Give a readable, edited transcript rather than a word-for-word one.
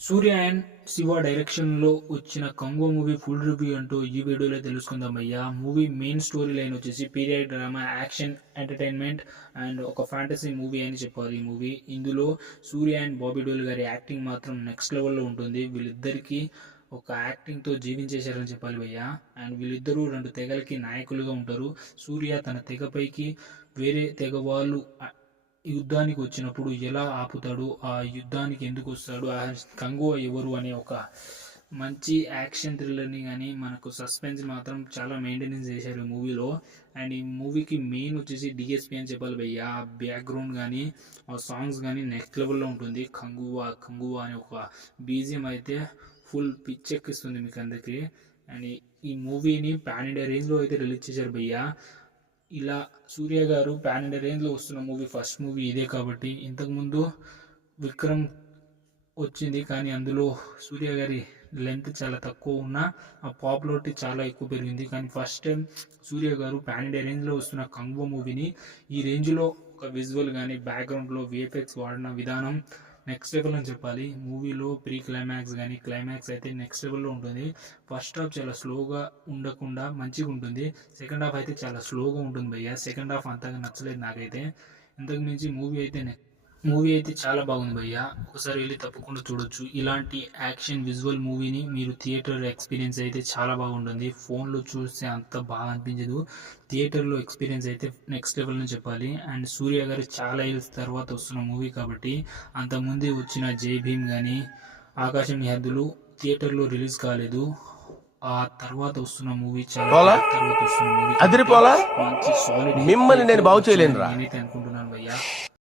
సూర్య and Shiva డైరెక్షన్లో వచ్చిన Congo movie full review అంటూ ఈ వీడియోలో తెలుసుకుందాం అయ్యా. మూవీ మెయిన్ స్టోరీ లైన్ వచ్చేసి period drama, action, entertainment and ఒక ఫ్యాంటసీ మూవీ అని చెప్పాలి. ఈ మూవీ ఇందులో సూర్య అండ్ బాబీ డోల్ గారి యాక్టింగ్ మాత్రం నెక్స్ట్ లెవెల్లో ఉంటుంది. వీళ్ళిద్దరికీ ఒక యాక్టింగ్తో జీవించేశారని చెప్పాలి భయ్య. అండ్ వీళ్ళిద్దరూ రెండు తెగలకి నాయకులుగా ఉంటారు. సూర్య తన తెగపైకి వేరే తెగ వాళ్ళు యుద్ధానికి వచ్చినప్పుడు ఎలా ఆపుతాడు, ఆ యుద్ధానికి ఎందుకు వస్తాడు, ఆ కంగో ఎవరు అనే ఒక మంచి యాక్షన్ థ్రిల్లర్ని కానీ మనకు సస్పెన్స్ మాత్రం చాలా మెయింటెనెన్స్ చేశారు ఈ మూవీలో. అండ్ ఈ మూవీకి మెయిన్ వచ్చేసి డిఎస్పి అని చెప్పాలి భయ్య. ఆ బ్యాక్గ్రౌండ్ కానీ ఆ సాంగ్స్ కానీ నెక్స్ట్ లెవెల్లో ఉంటుంది. కంగువా కంగువా అనే ఒక బీజిఎం అయితే ఫుల్ పిచ్చెక్కిస్తుంది మీకు అందరికీ. అండ్ ఈ మూవీని పాన్ ఇండియా రేంజ్లో అయితే రిలీజ్ చేశారు భయ్య. ఇలా సూర్య గారు పాన్ ఇండియా రేంజ్లో వస్తున్న మూవీ ఫస్ట్ మూవీ ఇదే కాబట్టి. ఇంతకుముందు విక్రమ్ వచ్చింది కానీ అందులో సూర్య గారి లెంత్ చాలా తక్కువ ఉన్నా ఆ పాపులారిటీ చాలా ఎక్కువ పెరిగింది. కానీ ఫస్ట్ టైం సూర్య గారు పాన్ ఇండియా రేంజ్లో వస్తున్న కంగో మూవీని ఈ రేంజ్లో ఒక విజువల్ కానీ బ్యాక్గ్రౌండ్లో విఎఫ్ఎక్స్ వాడిన విధానం నెక్స్ట్ లెవెల్ అని చెప్పాలి. మూవీలో ప్రీ క్లైమాక్స్ కానీ క్లైమాక్స్ అయితే నెక్స్ట్ లెవెల్లో ఉంటుంది. ఫస్ట్ హాఫ్ చాలా స్లోగా ఉండకుండా మంచిగా ఉంటుంది. సెకండ్ హాఫ్ అయితే చాలా స్లోగా ఉంటుంది భయ్య. సెకండ్ హాఫ్ అంతగా నచ్చలేదు నాకైతే. ఇంతకు మించి మూవీ అయితే చాలా బాగుంది భయ్య. ఒకసారి వెళ్ళి తప్పకుండా చూడొచ్చు. ఇలాంటి యాక్షన్ విజువల్ మూవీని మీరు థియేటర్ ఎక్స్పీరియన్స్ అయితే చాలా బాగుంటుంది. ఫోన్లో చూస్తే అంత బాగా అనిపించదు. థియేటర్లో ఎక్స్పీరియన్స్ అయితే నెక్స్ట్ లెవెల్ అని చెప్పాలి. అండ్ సూర్య గారు చాలా ఇయర్స్ తర్వాత వస్తున్న మూవీ కాబట్టి అంతకుముందు వచ్చిన జై భీమ్ కానీ ఆకాశం హద్దులు థియేటర్లో రిలీజ్ కాలేదు. ఆ తర్వాత వస్తున్న మూవీ చాలా తర్వాత వస్తున్న మూవీ మంచి సాలిడ్ మిమ్మల్ని నేను బాగు చేయలేను రా నేనైతే అనుకుంటున్నాను భయ్య.